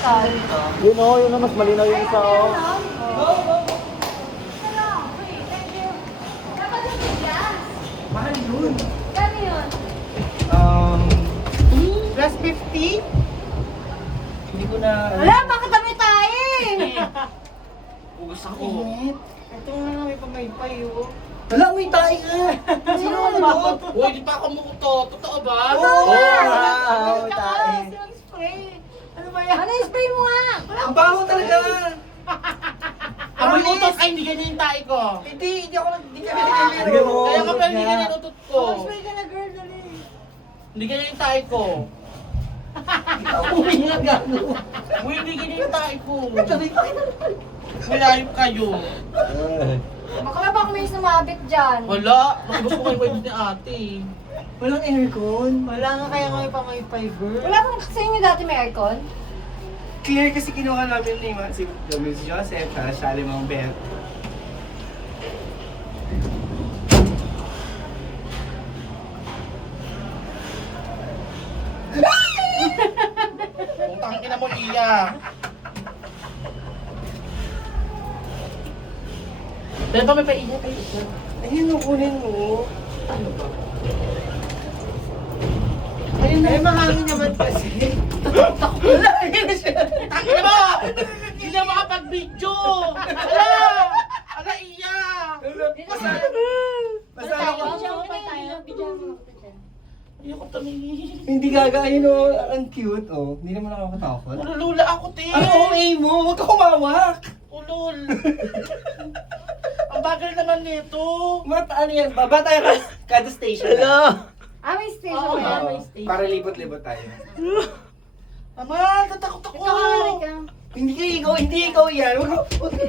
crystal. Yun o, yun na mas malinaw yung isa o. Mahal yun. Kano yun? Plus 50? Hindi ko na... Wala, bakit kami tayo eh? Ugas ako. Ito nga, may pamaypay oh. Wala, may tayo nga. Sino ka ba? Uy, di pa ako muto. Totoo ba? Oo nga. May tayo. Spray. Ano ba yan? Ano yung spray mo nga? Ang baho talaga. Amoy utot. Ay, hindi ganyan yung tae ko. Hindi ako hindi kami Sige nagkalero. mo. Kaya ka pa hindi ganyan yung utot ko. Spray ka na girl, dali. Hindi ganyan yung tae ko. Uwi nga gano. Uy, hindi ganyan yung tae ko. Malayop kayo. Baka na baka may sumabit dyan. Wala. Makibos ko kayo ni ate. Walang aircon. Wala nga kaya nga may pamaypay girl. Wala bang sa inyo dati may aircon? Clear kasi kinuha namin ni si Miss Joseph sa Shalimang Beth. Putang ina mo, Iya. Dahil pa may paiya. Ayun, kunin mo. Ano ba? Ayun na. Ay, mahangin naman kasi. Wala, ayun na siya. Tangina mo! Hindi na makapag-video! Ala! Ala, Iya! Basta ako. Ayoko tumingin. Hindi gagawin o, ang cute oh. Hindi naman ako katakot. Ululula ako, te! Ano OA mo? Huwag ka humawak! Ulul! Ang bagal naman nito! Ano yan? Baba tayo kada station. Hello! Ah, may station Oo, ba? may May Para libot-libot tayo. Ama, tatakot ako! Ikaw nga, ka. Hindi ikaw yan. Huwag ka.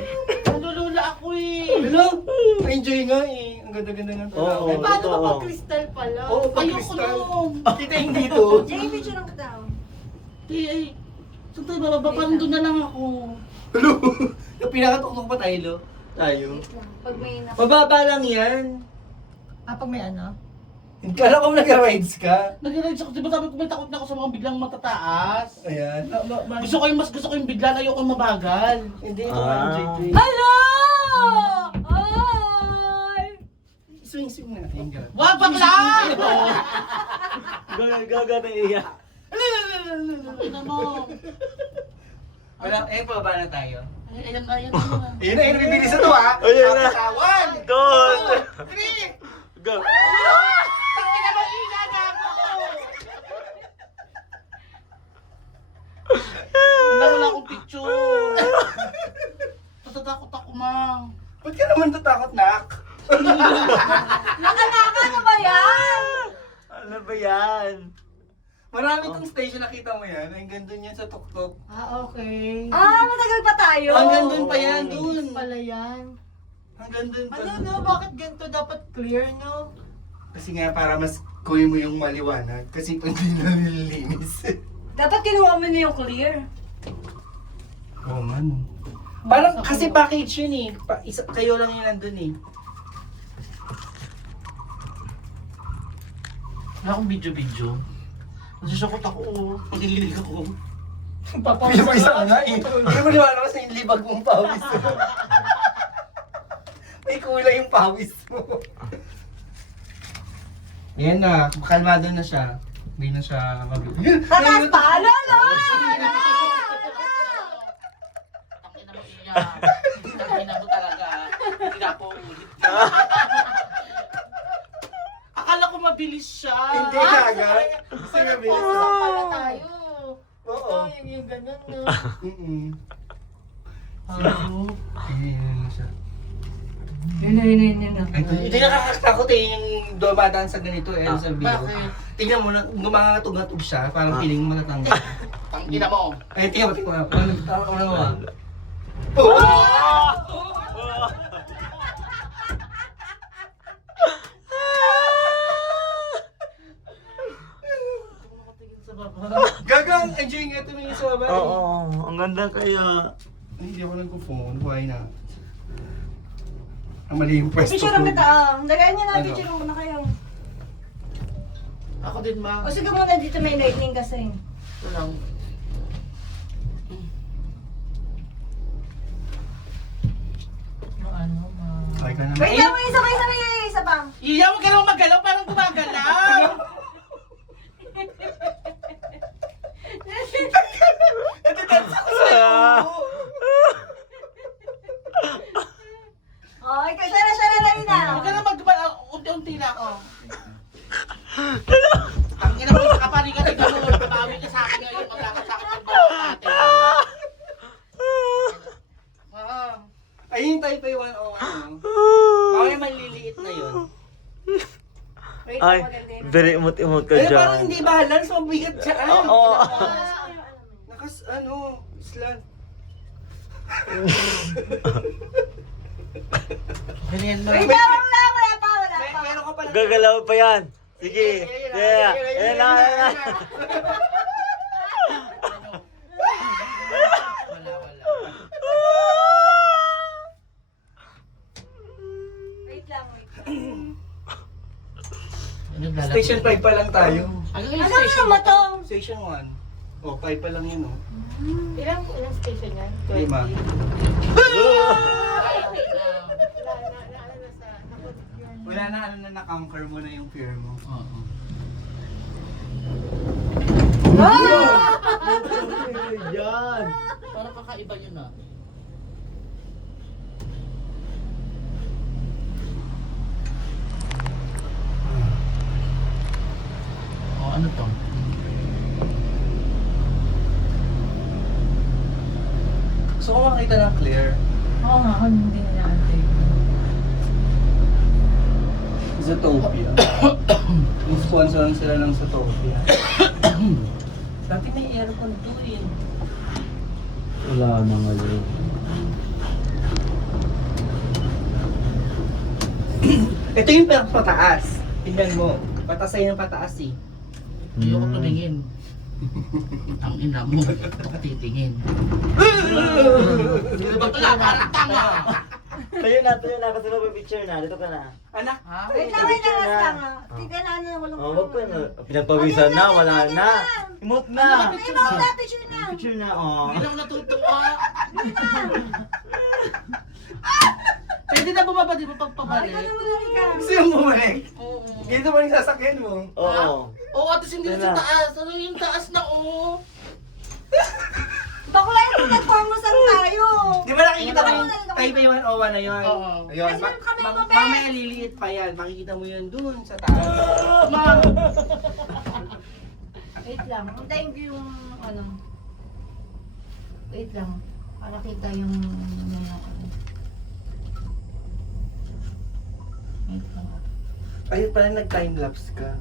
Nalulula ako eh! Hello? Enjoy nga eh. Ang ganda-ganda ng Oo. tao. Paano totoo. kapag crystal pala? Oo, pag Ayoko kristal. nun! Kita yung dito. Jay, picture ng katao. Te, ay... Saan tayo bababa? Parang doon na lang ako. Hello? Yung pinakatuktok pa tayo, Lo? Tayo. Wait lang. Pag may na... Mababa lang yan. Ah, pag may ano? Kala ko nag-rides ka. Nag-rides ako. Diba sabi ko may takot na ako sa mga biglang matataas? Ayan. Gusto ko yung bigla na ayoko mabagal. Hindi ito Ah. ka, JJ. Hello! Ay! Swing-swing natin. Ganun. Wag bakla! Gaga na iya. Ina mo. Wala, pababa na tayo. Ay, ayan na, ayan na. Ayun na, bibilis na to ha. Ayun na. One, Good! 2, 3. Go! Tangina mo, Ina, gago! Wala akong picture. Natatakot ako, ma. Ba't ka naman tatakot, Nak? Nakalaka, ano ba yan? Ano ba yan? Marami tong station, nakita mo yan. Hanggang dun yan sa tuktok. Ah, okay. Ah, matagal pa tayo. Hanggang dun pa yan, dun. Pala yan. Hanggang dun pa. Ano, no? Bakit ganito dapat clear, no? Kasi nga, para mas kunin mo yung maliwanag. Kasi pag hindi na nililinis. Dapat kinuha mo na yung clear. Oh, man. Parang kasi package yun eh. Kayo lang yun nandun eh. Wala akong video-video. Nasusakot ako, oh. Nililig ako. Papawis mo isa nga eh. Hindi mo niwala kasi yung libag mong pawis mo. May kulay yung pawis mo. Ayan na, kalmado na siya. Hindi na siya mag- Tatas pa! Lolo! Tangina mo, Iya. Tangina mo talaga. Hindi na ako ulit. Akala ko mabilis siya. Hindi kaga. Kasi mabilis na. Pala tayo. Oo. Yung ganun, no? Ayan na siya. Yun. Hindi nakakatakot eh yung dumadaan sa ganito eh sa video. Bakit? Tingnan mo, gumangatog-ngatog siya, parang piling mo natanggal. Tangina mo. Ay, tingnan mo. Ano mo? Sa baba. Gagang, enjoy nga ito yung sa baba. Oo, ang ganda kaya. Hindi ako nag-phone, why not? Ang mali yung pwesto Picture ko. ang katao. Dagaan niya na, Ano? picture mo na kayo. Ako din, ma. O sige muna dito may lightning kasi. Ito lang. ka naman. Wait lang, isa pa. Iya, huwag ka naman magalaw, parang gumagalaw. Oh, ikaw, siya na lang na. Huwag ka naman magalaw, unti-unti lang, oh. Ang ina mo, sa kapari ka, tignan mo, babawi ka sa akin ngayon, magkaka sa akin ng bawang natin. Ay, yung Taipei 101. Bakit maliliit na yun? Wait Ay, lang, maganda yun. very imot-imot ka Ay, dyan. parang hindi balance, mabigat siya. Oo. Slant. Ganyan mo. Wait lang, wala pa. Meron ka pala. Gagalaw pa yan. Sige. Yeah. Ayan na. Wala. Wait lang. Station 5 pa lang tayo. Ano Ano mo to? Station 1. Oh, 5 pa lang yun, oh. Ilang station yan? 5. Wala na, ano na, na-conquer mo na yung fear mo. Yan. Parang kakaiba yun ah. Oh, ano to? Gusto ko makita ng clear. Oo nga, hindi na natin. Zootopia. Yung sponsoran sila ng Zootopia. Dati may aircon to eh. Wala na ngayon. Ito yung pataas. Tingnan mo. Patas sa'yo ng pataas eh. Ayoko tumingin. Ang ina mo, titingin. Bakla, parang tanga. Tayo na. Kasi mapipicture na. Dito ka na. Anak, Ha? Wait lang, last lang ah. Tignan na ano, walang Oh, wag ka na. Pinagpawisan na. Wala na. Emote na. Ay, mga picture na. Picture na. Oh. Hindi lang natutuwa. Pwede na bumaba, di ba Ikaw pagpabalik? na muna ka. gusto yung bumalik. Oo. Ganito pa yung sasakyan mo. Oo. Oo, at least hindi na sa taas. Ano yung taas na oo? Bakla yung nag-formusan tayo. Di ba nakikita ko yung Taipei 101 na yun? Oo. Ayun. Kasi kami mabait. Mamaya liliit pa yan. Makikita mo yun dun sa taas. Ma'am! Wait lang, hintayin ko yung ano. Wait lang, para kita yung ano. Wait lang. Ayun pala nag-timelapse ka.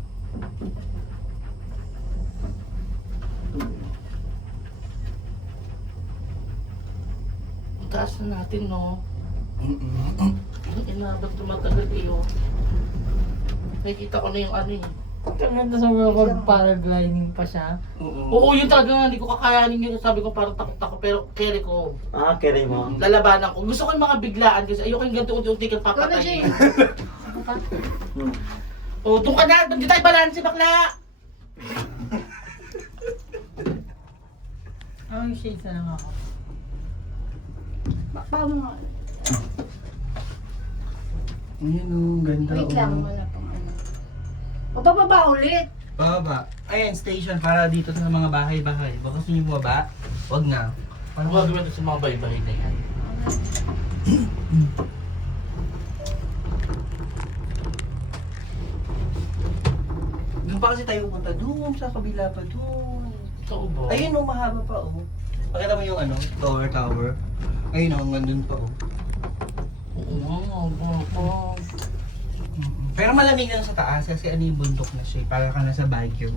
Ang taas na natin, no? Ang inabot tumatagal iyo. Nakikita ko na yung ano eh. Ang ganda sa mga paragliding pa siya. Oo, yun talaga nga, hindi ko kakayanin yun. Sabi ko parang takot-takot, pero carry ko. Ah, carry mo. Lalabanan ko. Gusto ko yung mga biglaan kasi ayoko yung ganito unti-unti kang papatayin. Oh, doon ka na, hindi tayo balanse bakla. Ang shades na lang ako. Paano nga? Ayan o, ganda Wait lang, wala pang ano. O, bababa ulit. Baba. Ayan, station para dito sa mga bahay-bahay. Baka gusto nyo bumaba? Wag na. Ano ba gawin sa mga bahay-bahay na yan? Doon pa kasi tayo pupunta. Doon, sa kabila pa doon. Ito ba? Ayun o, mahaba pa o. Pakita mo yung ano, tower. Ayun o, hanggang doon pa o. Oo nga, Pero malamig lang sa taas kasi ano yung bundok na siya. Para ka nasa Baguio.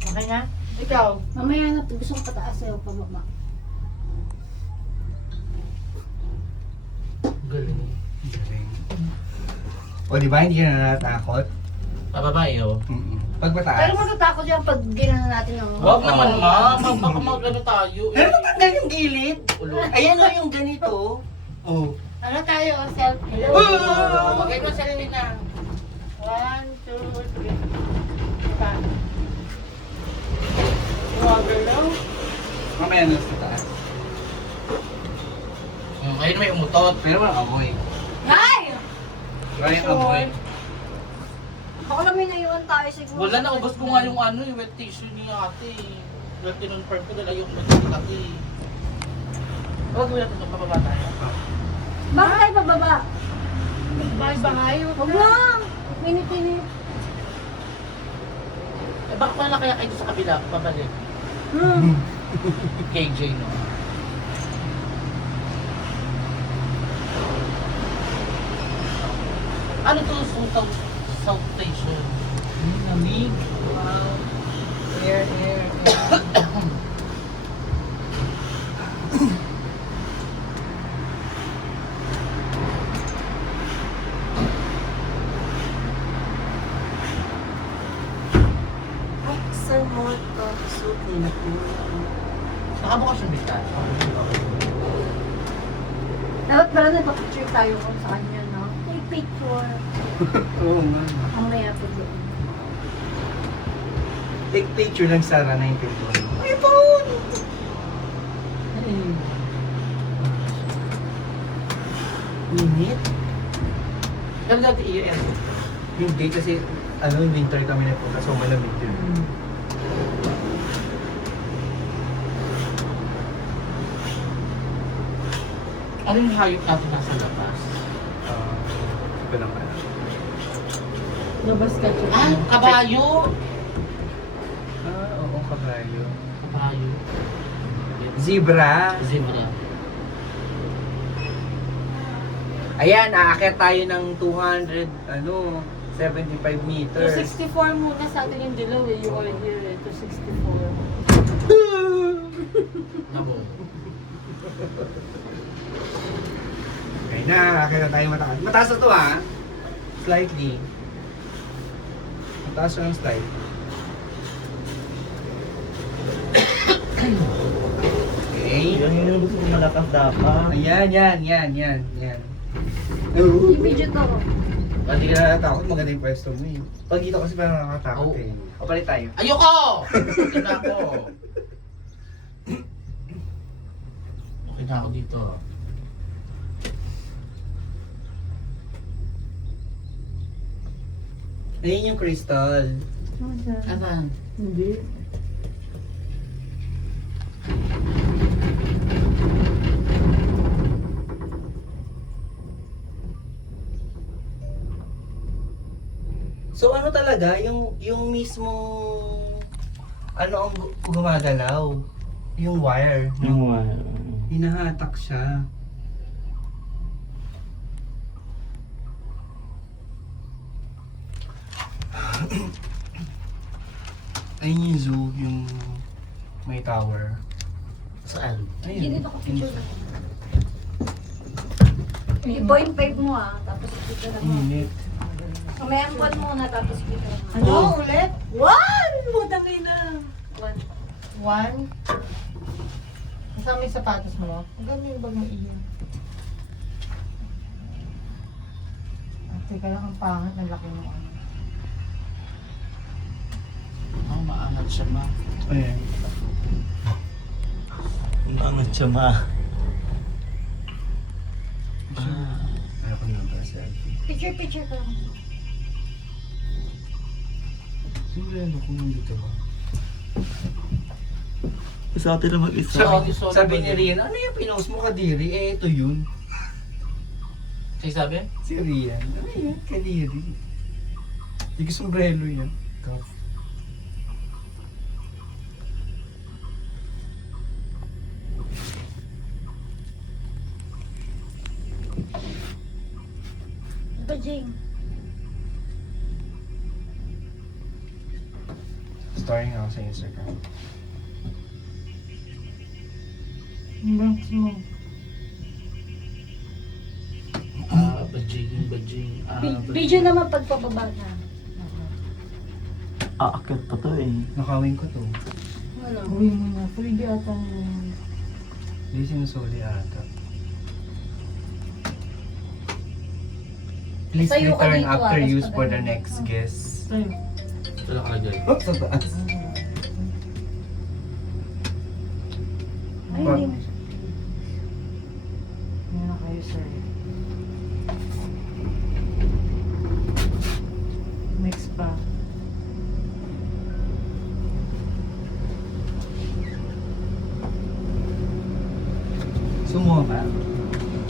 Okay na? Ikaw? Mamaya na, gusto ko pataas sa'yo, pababa. Galing. Galing. O diba, hindi ka na natatakot? Pababae oh. Pag Pero mataas. matatakot yan pag ginano natin yung... Huwag naman ma, baka mag-ano tayo. Pero tatanggal yung gilid. Ulo. Ayan o yung ganito. Oh. Ano tayo, selfie? Huwag kayo sarili na. 1, 2, 3. Diba? Mamaya na sa taas. Ay, Ayun may umutot. Pero walang amoy. Ay! Wala yung amoy. Baka lang may naiwan tayo siguro. Wala na, ubos ko nga yung ano, yung wet tissue ni ate. Dahil tinonfirm ko dahil ayoko mag-ate. Huwag mo natin magpapaba tayo. Bakit tayo pababa? Bakit ba kayo? Huwag lang! Minit-minit. Eh bakit wala kaya kayo sa kabila, pabalik? KJ, no? Ano to, South Station? Lamig. Wow. Air. Buksan mo ito. Sukin ako. Nakabukas yung bitan. Dapat pala nagpa-picture tayo kung sa kanya, no? Take picture. Oo nga. Mamaya po doon. Take picture lang Sara na yung pinto. Ay, phone! Init? Kaya dati i-end. Hindi kasi winter kami na punta so malamig yun. Ano yung hayop natin nasa labas? Ito lang kaya. Labas ka dyan. Ah, kabayo! Oo, kabayo. Kabayo. Zebra. Zebra. Ayan, aakyat tayo ng 75 meters. 264 muna sa atin yung dilaw eh. You order eh. 264. Nabo. Okay na, aakyat na tayo mataas. Mataas na to ha. Slightly. Mataas na ng slide. Okay. Yan yung gusto ko malakas dapat. Ayan. Yung video to. Hindi ka na natakot, maganda yung pwesto mo eh. Pag dito kasi parang nakakatakot Oo. eh. O palit tayo. Ayoko! Okay na ako. Okay na ako dito. Ayun yung crystal. Asan? Hindi. So ano talaga, yung mismong ang gumagalaw? Yung wire. no? Yung wire. Hinahatak siya. Ayun yung zoo, yung may tower. Saan? Hindi Ayun. dito ka picture na. I-point 5 mo ah, tapos picture na mo. Init. Mamaya ang buwan muna, tapos picture na mo. Ano Oh. ulit? 1! Budangay na. 1. Kasama yung sapatos mo? Ang ganda yung bag ng iyo. Teka lang, ang pangit na laki mo. Oh, maangat siya ma. Ayan. Umangat siya ma. Ano ko naman para selfie? Picture ka. Sino yan ako nandito ba? Sa atin na mag-isa. Sabi ni Rian, ano yung pinost mo kadiri? Eh, ito yun. Sa'yo sabi? Si Rian, ano yun? Kadiri. Hindi ko sombrero yan. Cuff. Diba, Jing? Story nga ako sa Instagram. Banks mo. Bajing. Video naman pagpababa na. Aakit pa to eh. Nakawin ko to. Ano? Uwi mo na. Pwede ata mo. Hindi sinusuli ata. Please Tayo ka return dito, after mas use for the maganda. next guest. Tayo. Ito lang kalagay. Oh, sa taas. Ay, hindi mo. Yan na Sumoma.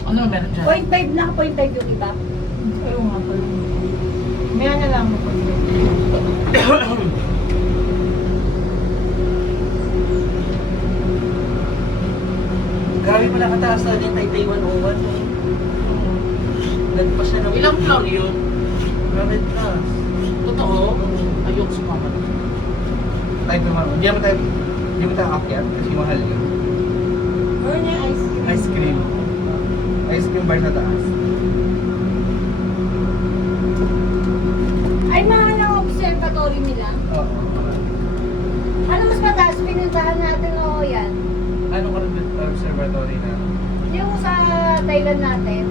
Ano meron dyan? 0.5 na, 0.5 yung iba. Pero nga pala. May ano lang mo po. Grabe pala kataas na din Taipei 101. Nagpa siya ng... Ilang floor yun? Grabe taas. Totoo? Ayoko sumama. Taipei 101. Hindi mo tayo akyat kasi mahal yun. Meron niya ice cream. Ice cream. Ice cream bar sa taas. Ay, mahal ang observatory nila. Oo. Ano mas mataas? Pinuntahan natin o yan? Anong observatory na? Yung sa Thailand natin.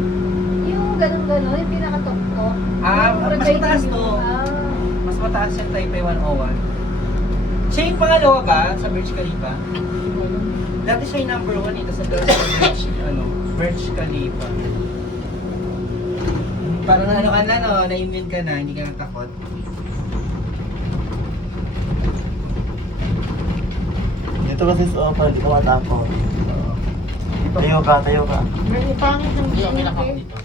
Yung ganun-ganun, yung pinakatok-tok. Ah, Yung mas mataas to. Ah. Mas mataas yung Taipei 101. Siya yung pangalawa ka sa Burj Khalifa? Dati siya yung number 1 eh, tapos nagkaroon siya ng Burj Khalifa. Parang ano ka na no, na-immune ka na, hindi ka natakot. Dito kasi sa opa, di ka matakot. Oo. Tayo ka, tayo ka. May pangit ng Hindi ako drink kinakap eh. dito.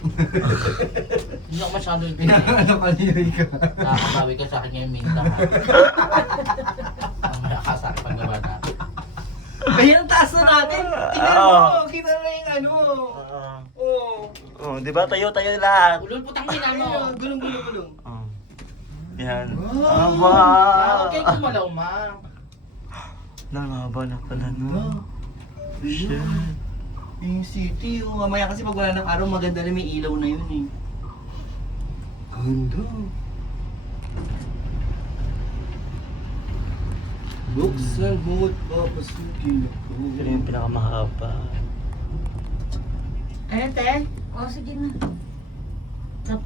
Hindi ako masyado yung Ano ka niyo ka? nakakabawi ka sa akin yung minta ha. Mamaya ka sa akin paggawa natin. Ayun ang taas na natin! Tingnan mo! Kita na yung ano! Oo. Oh, di ba? Tayo lahat. Ulol putang ina mo. Ayun, gulong. Oh. Yan. Wow. Aba! Okay kumalaw ma. Nangaba na pala no. Shit. Yung city, oh. Mamaya kasi pag wala ng araw, maganda na may ilaw na yun eh. Ganda. Buksan mo't papasukin ako. Ito yung pinakamahaba. Ayan, te. O, sige na.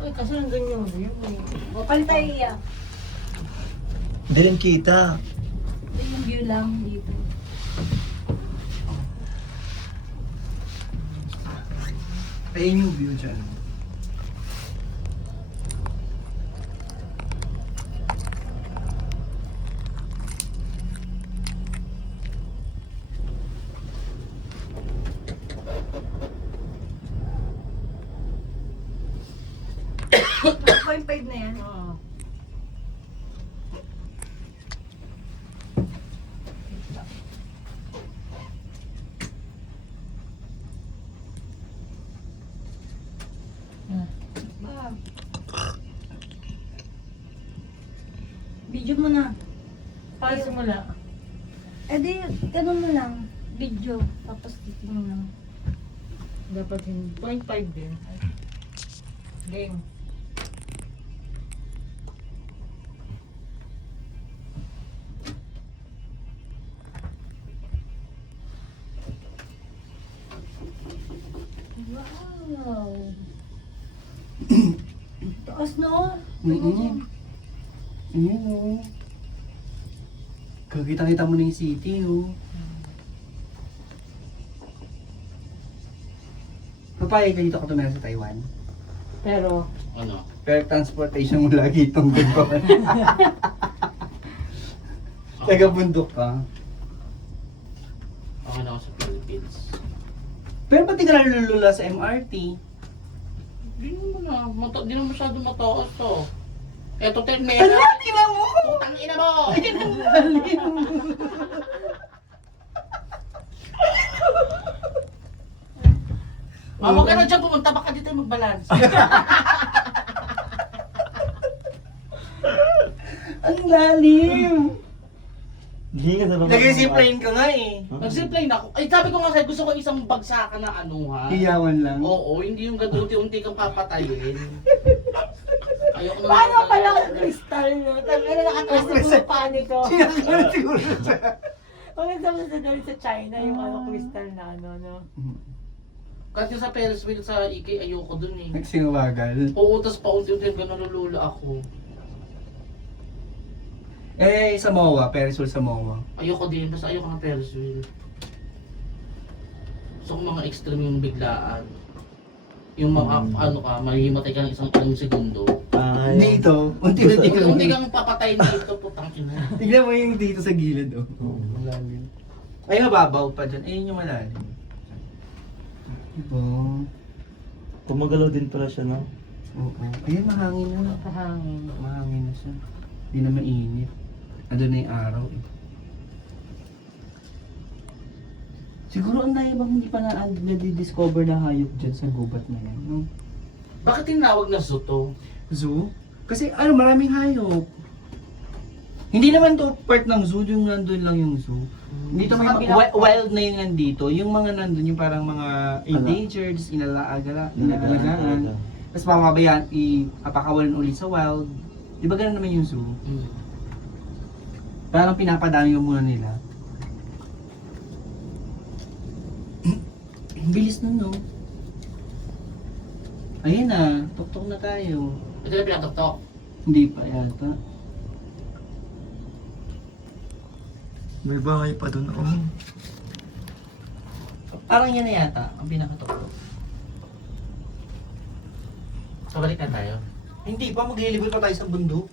Ay, kasi nandun yung view eh. O, palitay iya. Hindi rin kita. Ito yung view lang dito. Ayun yung view dyan. Point 5 na yan. Video mo na. Paano simula? Eh di, ganun mo lang. Video. Tapos titingin lang. Dapat yung 0.5 din. Game. Wow! Taas no? Ayun oh. Kakita-kita mo na yung city oh. Papayag ka dito ka tumira sa Taiwan. Pero, Ano? Pero transportation mo lagi itong gagawin. Taga-bundok ka. Okay na ako sa Philippines. Pero pati ka nalulula sa MRT. Di naman na. Di naman masyado mataas to. Eto 10 Ano? mega. Tingnan mo! Putang ina mo! Huwag ka na dyan pumunta. Baka di tayo mag-balance. Ang lalim! Hindi ka sa Nag-zipline ka nga eh. Nag-zipline ako. Ay, sabi ko nga sa'yo, gusto ko isang bagsakan na ano ha. Iyawan lang. Oo, hindi yung ganun unti-unti kang papatayin. Ayoko naman. paano pala ang crystal no? Tangina nakataas na yung pani ko. Sinakalat siguro siya. Kung nagsabi sa dali sa China, yung ano, crystal na ano, no? Kahit yung sa Ferris wheel sa IK, ayoko dun eh. Nagsingawagal. Oo, tas paunti-unti ganun nalula ako. Eh, sa MOA, Ferris wheel sa MOA. Ayoko din, basta ayoko ng Ferris wheel. Gusto ko mga extreme yung biglaan. Yung mga, ano ka, mahihimatay ka ng ilang segundo. Dito, unti-unti ka Kung hindi lang. kang papatayin dito, putang ina. Tignan mo yung dito sa gilid oh. Malalim. Ay, mababaw pa dyan. Ayun yung malalim. Diba? Kumagalaw din pala siya, no? Oo. Ayun, mahangin na. Kahangin. Mahangin na siya. Hindi na mainit. Ando na yung araw eh. Siguro ang daya bang hindi pa na-discover na hayop dyan sa gubat na yan, no? Bakit tinawag na zoo to? Zoo? Kasi maraming hayop. Hindi naman to part ng zoo, yung nandun lang yung zoo. Dito may wild na yung nandito. Yung mga nandun, yung parang mga endangered, inalagaan. Tapos mamabayaan, ipapakawalan ulit sa wild. Di ba ganun naman yung zoo? Mm. Parang pinapadami mo muna nila. Ang bilis nun, no? Ayun na, tuktok na tayo. Ito na pinatok-tok. Hindi pa yata. May bahay pa dun, oh. Parang yan na yata, ang pinakatuktok. So, balik na tayo. Hindi pa, maglilibot pa tayo sa bundok.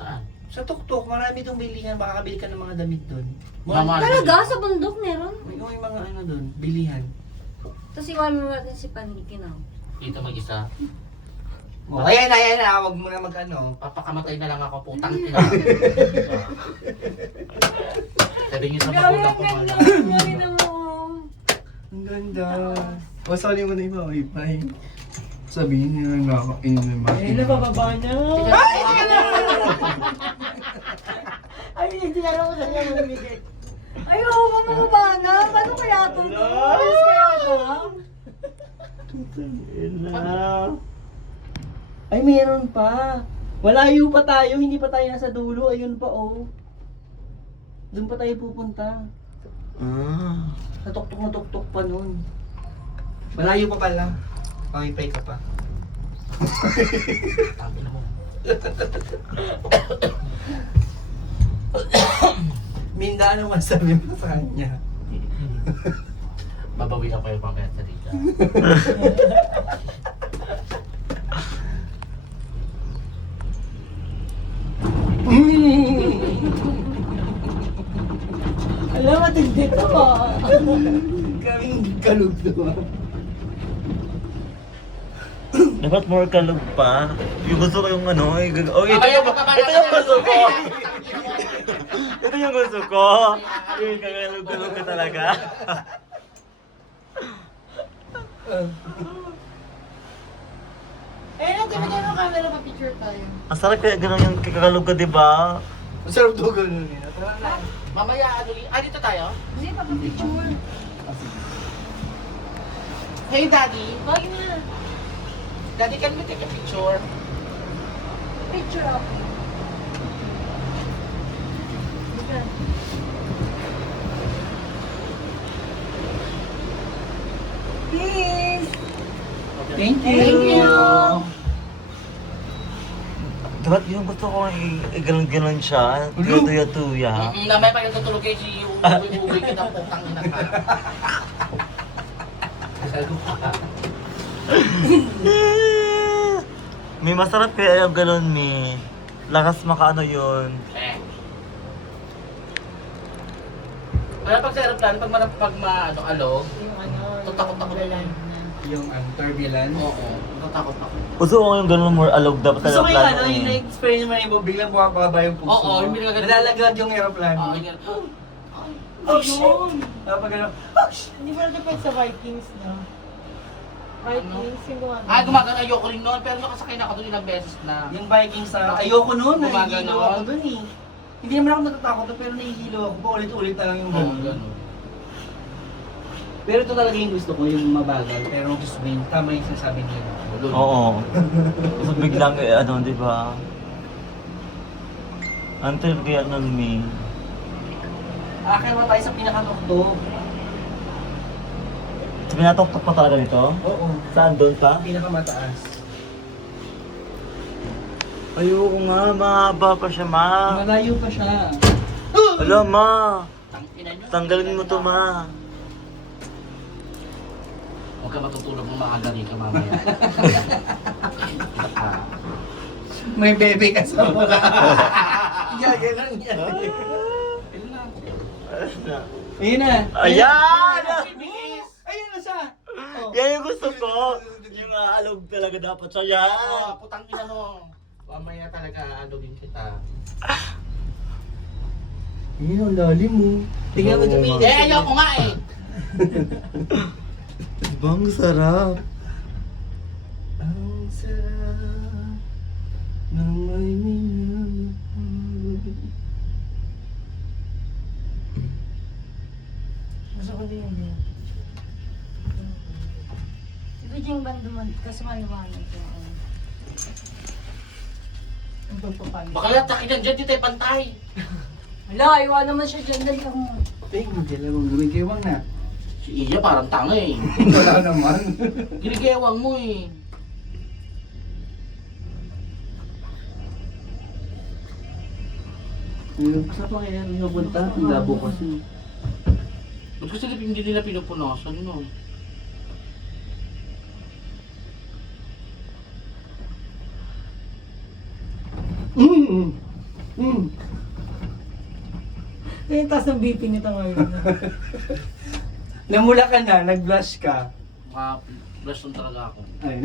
Saan? Sa tuktok, marami itong bilihan, makakabili ka ng mga damit doon. Mama- Talaga? Sa bundok meron? May mga ano doon, bilihan. Tapos iwan mo natin si Paniki na. Dito mag-isa. Oh, ayan na, wag mo na mag-ano. Papakamatay na lang ako, putang ina. Sabi niyo sa magulang ko mga. Sorry na mo. Ang ganda. O, sorry mo na yung wifi. Sabihin nila na ako, Ayun na, bababa na. Ay! Sige na! Ay, hindi na lang ko sa kanya mamigay. Ay, oo, mamababa na. Paano kaya ito? Yes, kaya na. Ay, meron pa. Malayo pa tayo, hindi pa tayo nasa dulo. Ayun pa, oh. Doon pa tayo pupunta. Ah. Natuktok na tuktok pa nun. Malayo pa pala. Pamipay ka pa. Tabi na mo. Minda, ano masabi mo sa kanya? Babawi lang kayo mamaya sa dito. Alam, matindi to ah. Kaming kalugdo. Dapat more kalog pa. Yung gusto ko yung ano, oh, ito Mamaya, yung, bababa ito na yung tayo. gusto ko. Ito yung gusto ko. Yung kakalog-kalog ka talaga. Eh, natin mo dyan ang camera, pa-picture tayo. Ang sarap kaya ganun yung kakalog ka, di ba? Masarap daw ganun eh. Tara na. Mamaya, dito tayo? Hindi, papapicture. Hey, Daddy. Wag na. Daddy, can we take a picture? Picture ako. Please. Thank you. Thank you. Dapat yung gusto ko i-ganon-ganon siya. Tuya-tuya. Namay pa yung tutulog kayo si uwi kita putang ina ka. May masarap kaya yung ganon, mi. Lakas makaano yun. Kaya pag sa aeroplano, pag alog, Yung ano, Tatakot-takot na lang. Yung turbulence. oo, natatakot ako. Gusto ko yung ganon more alog. Dapat Gusto ko yung aeroplano ano, yung na-experience mo yung biglang bumababa yung puso. Oo, yung biglang ganun. Nalalaglag yung aeroplano. Oo, yun. Oh, shit! Tapos gano'n, oh, shit! Hindi mo na pwede sa Vikings, no? Vikings, yung gumagano. Ah, gumagano, ayoko rin noon, pero nakasakay na ako doon ilang beses na. Yung Vikings sa ayoko noon, Gumagano. nahihilo ako doon eh. Hindi naman ako natatakot pero nahihilo ako. Paulit-ulit na lang yung Oo, gano'n. gano'n. Pero ito talaga yung gusto ko, yung mabagal. Pero gusto mo yung tama yung sinasabi nila. Oo. So biglang ano, di ba? Until kaya nun, mi. Akala ba tayo sa pinakatuktok? Pinatok-tok pa talaga nito? Oo. Saan doon pa? Pinakamataas. Ayoko nga, mahaba pa siya, ma. Malayo pa siya. Alam, ma. Tangkinan nyo. Tanggalin mo to, ma. Huwag ka matutulog ng maaga rin ka mamaya. May bebe ka sa mga. Gaganon yan. Ayun na. Ayun na. Ayan! Ayun na siya. Yan yung gusto ko. Yung alog talaga dapat siya yan. Putang ina mo. Mamaya talaga alugin kita. Yun, ang lalim mo. Tingnan mo tumingin. Ayoko nga eh. Bang sarap. Ang sarap ng may minamahal. Gusto ko din yan. Siguro yung bando man, kasi maliwanag yung ano. Ang pagpapalo. Baka latakin yan dyan, di tayo pantay. Wala, ayaw naman siya dyan. Dali ako. Ay, magdalawang gumigewang na. Si Iya parang tanga eh. Wala naman. Ginigewang mo eh. Sa pa kaya rin napunta? Ang labo kasi. Ba't kasi hindi nila pinupunasan, no? Eh, taas ng BP nito ngayon. Namula ka na, nag-blush ka. Blush on talaga ako. Ay,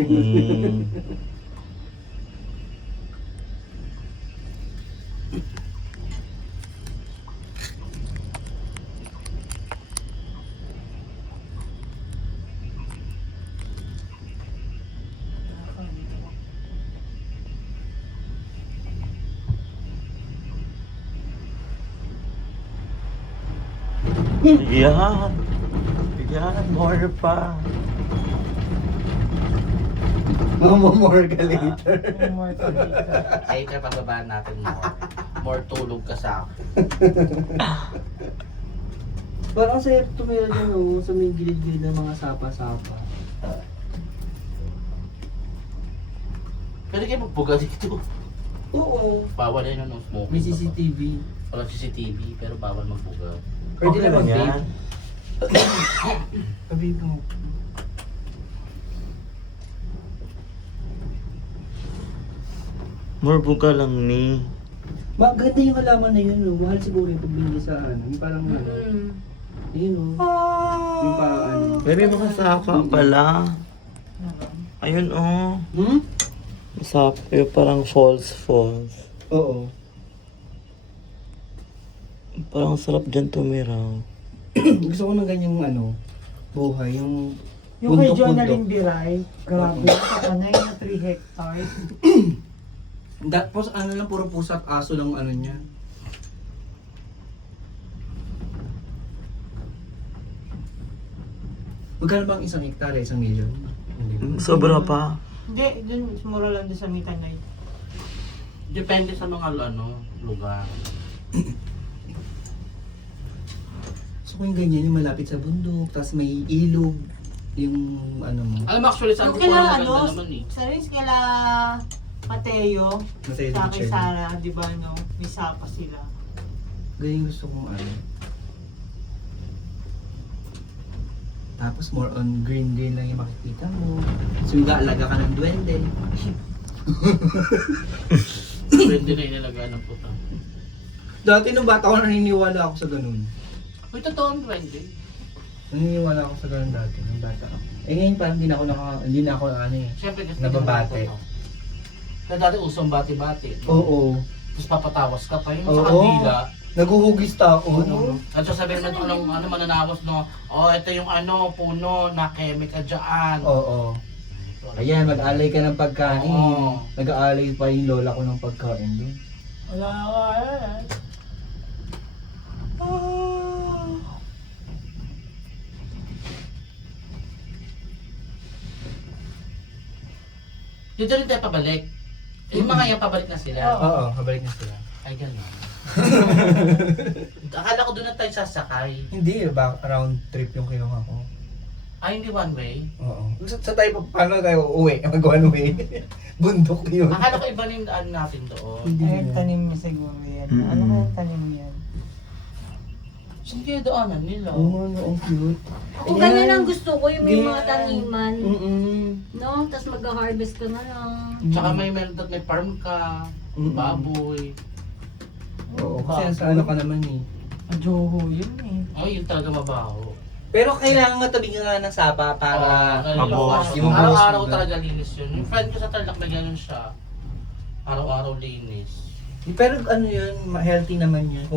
Yan. Yan, more pa. mamamore ka later. Ay, kaya pagbabaan natin more. More tulog ka sa akin. Parang sa tumira dyan o, sa may gilid-gilid ng mga sapa-sapa. Pwede kayo magbuga dito. Oo. Bawal yan yung smoking. May CCTV. Walang CCTV, pero bawal magbuga. Pwede Okay na lang mag-vape. yan. Vape mo. More buka lang ni. Maganda yung halaman na yun, no? Mahal siguro yung pagbili sa ano. Yung parang ano. Yun, no? Yung parang ano. Baby, makasaka pala. Ayun, oh. Hmm? Masaka yung parang false. Oo. Parang sarap dyan tumiraw. Gusto ko ng ganyang ano, buhay. Yung Yung kay bundok-bundok. Jonalyn Diray, grabe, sa kanay na 3 hectares. Tapos ano lang, puro pusa at aso lang ano niya. Magkano bang isang hektare, 1 milyon? Sobra pa. Hindi, dun, mura lang dun sa Mitanay. Depende sa mga lugar. So kung ganyan, yung malapit sa bundok, tapos may ilog, yung ano mo. Alam mo, actually, sa Yung Antipolo kila, maganda ano, naman eh. sa rin kila Mateo, Masaya sa din kay siya. Sarah, di ba, no? May sapa sila. Ganyan gusto kong ano. Tapos more on green lang yung makikita mo. So mag-aalaga ka ng duwende. Pwede na inilagay ng puta. Dati nung bata ko naniniwala ako sa ganun. Uy, totoo ang 20. Naniniwala ako sa ganun dati nung bata ako. Eh ngayon parang hindi na ako ano eh. Siyempre kasi Nababate. Kaya dati usong bati-bati. No? Oo. Tapos papatawas ka pa. Yung Oo. sa kandila. Naguhugis ta ako. At sasabihin mo ano mananawas no. Oh, ito yung ano, puno na keme ka dyan. Oo. Ayan, mag-alay ka ng pagkain. Oo. Nag-aalay pa yung lola ko ng pagkain doon. Wala ka eh. Dito rin tayo pabalik. Yung mga yan, pabalik na sila. Oo, kabalik na sila. Ay, gano'n. Akala ko doon na tayo sasakay. Hindi, round trip yung kinuha ko. Ay, hindi one way. Oo. Sa tayo, paano tayo uuwi? Mag-one way. Bundok yun. Akala ko iba na yung daan natin doon. Hindi Ay, na. tanim mo siguro yan. Mm-mm. Ano kaya tanim mo yan? Saan kaya daanan nila? Oo, ano, ang cute. Kung ganyan ang gusto ko, yung may mga taniman. No? Tapos mag-harvest ka na lang. Tsaka may may farm ka, Mm-mm. baboy. Oo, kasi sa ano ka naman eh. Joho yun eh. Ay, yun talaga mabaho. Pero kailangan matabi ka nga ng sapa para mabawas. Yung mabawas Araw-araw mo. talaga linis yun. Yung friend ko sa Tarlac na ganun siya. Araw-araw linis. Pero ano yun, healthy naman yun.